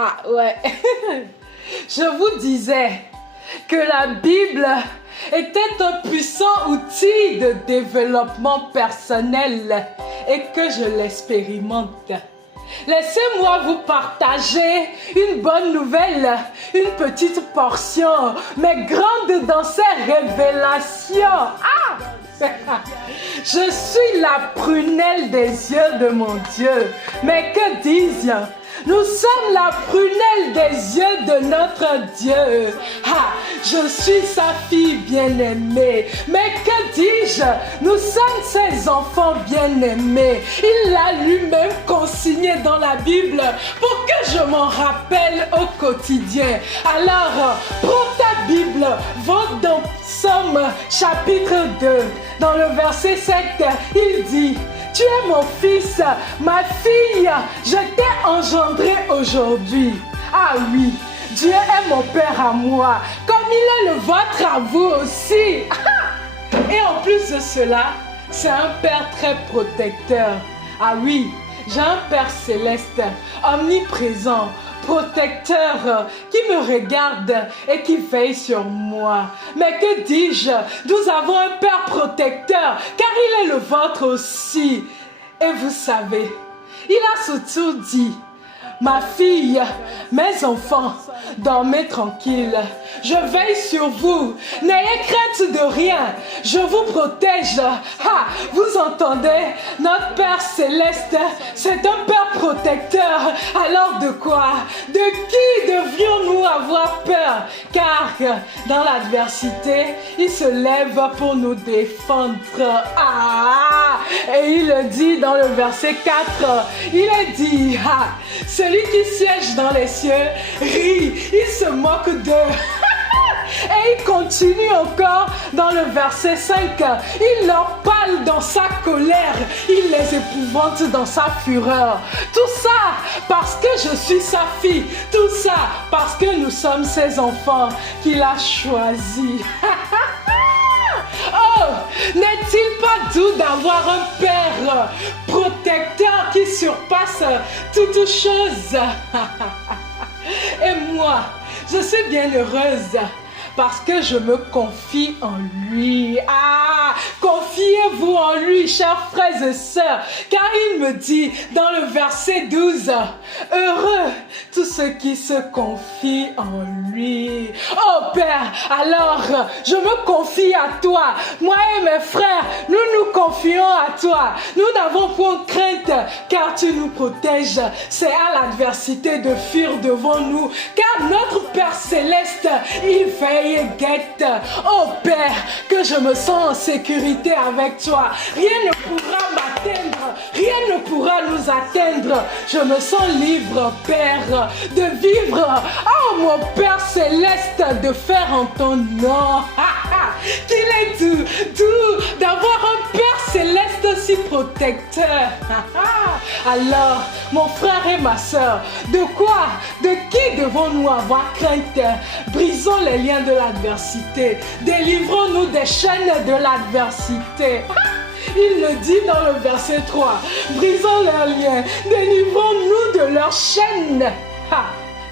Ah ouais. Je vous disais que la Bible était un puissant outil de développement personnel et que je l'expérimente. Laissez-moi vous partager une bonne nouvelle, une petite portion, mais grande dans ses révélations. Ah! Je suis la prunelle des yeux de mon Dieu. Mais que dis-je? Nous sommes la prunelle des yeux de notre Dieu. Ah, je suis sa fille bien-aimée. Mais que dis-je? Nous sommes ses enfants bien-aimés. Il l'a lui-même consigné dans la Bible pour que je m'en rappelle au quotidien. Alors, prends ta Bible, va dans Somme chapitre 2. Dans le verset 7, il dit: tu es mon fils, ma fille, je t'ai engendré aujourd'hui. Ah oui, Dieu est mon Père à moi, comme il est le vôtre à vous aussi. Et en plus de cela, c'est un Père très protecteur. Ah oui, j'ai un Père céleste, omniprésent, protecteur, qui me regarde et qui veille sur moi. Mais que dis-je? Nous avons un Père protecteur, car il est le vôtre aussi. Et vous savez, il a surtout dit: ma fille, mes enfants, dormez tranquille. Je veille sur vous. N'ayez crainte de rien. Je vous protège. Ah, vous entendez? Notre Père céleste, c'est un Père protecteur. Alors de quoi? De qui devrions-nous avoir peur? Car dans l'adversité, il se lève pour nous défendre. Ah! Et il le dit dans le verset 4. Il est dit: ah, celui qui siège dans les cieux rit, il se moque d'eux. Et il continue encore dans le verset 5. Il leur parle dans sa colère, il les épouvante dans sa fureur. Tout ça parce que je suis sa fille. Tout ça parce que nous sommes ses enfants qu'il a choisis. Oh, n'est-il pas doux d'avoir un Père protecteur qui surpasse toutes choses? Et moi, je suis bien heureuse parce que je me confie en lui. Ah, confiez-vous en lui, chers frères et sœurs, car il me dit dans le verset 12, heureux tous ceux qui se confient en lui. Oh Père, alors je me confie à toi. Moi et mes frères, nous nous confions à toi. Nous n'avons point crainte, car tu nous protèges. C'est à l'adversité de fuir devant nous, car notre Père céleste, il veille et guette. Oh Père, que je me sens en sécurité avec toi. Rien ne pourra m'atteindre, rien ne pourra nous atteindre. Je me sens libre, Père, de vivre. Oh mon Père céleste, de faire en ton nom. Qu'il est doux, doux d'avoir un Père céleste si protecteur. Alors, mon frère et ma soeur, de quoi, de qui devons-nous avoir crainte? Brisons les liens de l'adversité. Délivrons-nous des chaînes de l'adversité. Il le dit dans le verset 3. Brisons leurs liens. Délivrons-nous de leurs chaînes.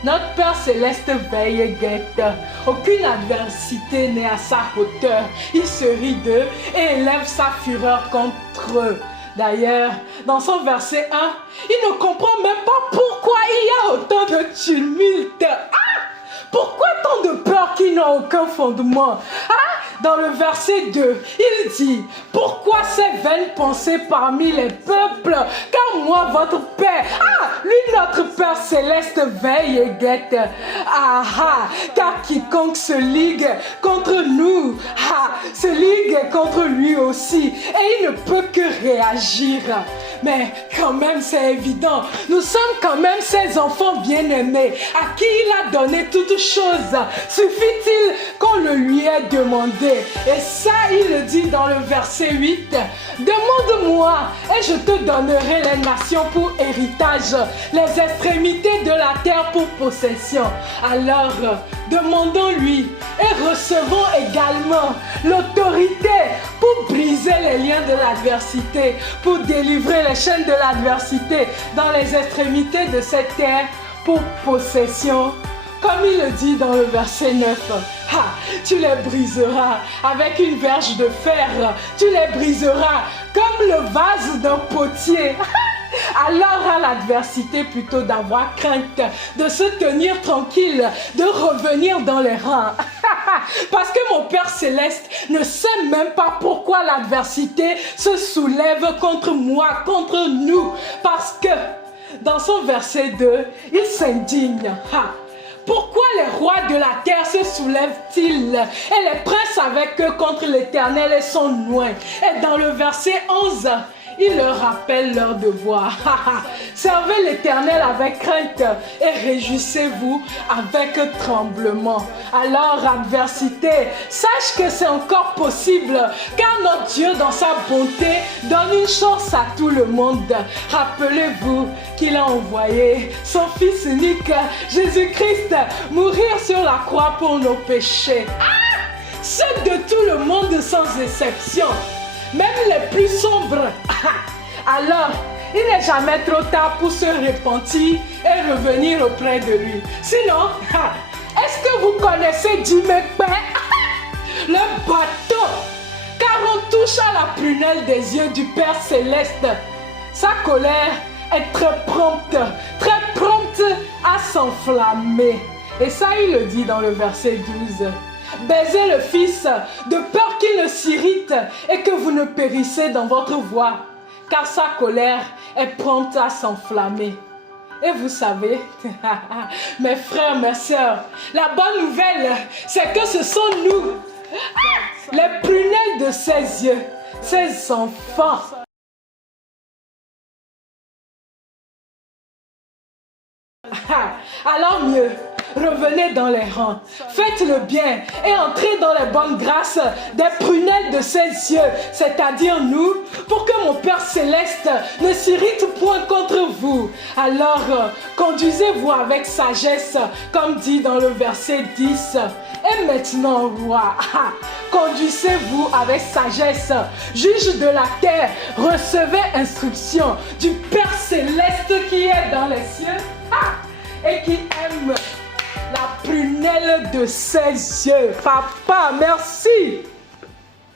Notre Père céleste veille et guette. Aucune adversité n'est à sa hauteur. Il se rit d'eux et élève sa fureur contre eux. D'ailleurs, dans son verset 1, il ne comprend même pas pourquoi il y a autant de tumulte. Pourquoi tant de peur qui n'ont aucun fondement? Dans le verset 2, il dit: pourquoi ces vaines pensées parmi les peuples? Car moi, votre Père, lui, notre Père céleste, veille et guette. Car quiconque se ligue contre nous, se ligue contre lui aussi. Et il ne peut que réagir. Mais quand même, c'est évident. Nous sommes quand même ses enfants bien-aimés, à qui il a donné toutes choses. Suffit-il qu'on le lui ait demandé? Et ça, il le dit dans le verset 8. Demande-moi et je te donnerai les nations pour héritage, les extrémités de la terre pour possession. Alors, demandons-lui et recevons également l'autorité pour briser les liens de l'adversité, pour délivrer les chaînes de l'adversité dans les extrémités de cette terre pour possession. Comme il le dit dans le verset 9, tu les briseras avec une verge de fer, tu les briseras comme le vase d'un potier. Alors à l'adversité plutôt d'avoir crainte, de se tenir tranquille, de revenir dans les rangs. Parce que mon Père Céleste ne sait même pas pourquoi l'adversité se soulève contre moi, contre nous. Parce que dans son verset 2, il s'indigne. Pourquoi les rois de la terre se soulèvent-ils et les princes avec eux contre l'Éternel et son oint? Et dans le verset 11, il leur rappelle leur devoir. Servez l'Éternel avec crainte et réjouissez-vous avec tremblement. Alors, adversité, sache que c'est encore possible, car notre Dieu, dans sa bonté, donne une chance à tout le monde. Rappelez-vous qu'il a envoyé son Fils unique, Jésus-Christ, mourir sur la croix pour nos péchés. Ceux de tout le monde sans exception, même les plus sombres. Alors, il n'est jamais trop tard pour se repentir et revenir auprès de lui. Sinon, est-ce que vous connaissez Dimekpe, le bateau? Car on touche à la prunelle des yeux du Père Céleste. Sa colère est très prompte à s'enflammer. Et ça, il le dit dans le verset 12. Baisez le Fils, de peur qu'il ne s'irrite et que vous ne périssez dans votre voie, car sa colère est prompte à s'enflammer. Et vous savez, mes frères, mes sœurs, la bonne nouvelle, c'est que ce sont nous, les prunelles de ses yeux, ses enfants. Alors mieux, revenez dans les rangs, faites le bien et entrez dans les bonnes grâces des prunelles de ses yeux, c'est-à-dire nous, pour que mon Père Céleste ne s'irrite point contre vous. Alors, conduisez-vous avec sagesse, comme dit dans le verset 10. Et maintenant, roi, conduisez-vous avec sagesse, juge de la terre, recevez instruction du Père Céleste qui est dans les cieux et qui aime la prunelle de ses yeux. Papa, merci.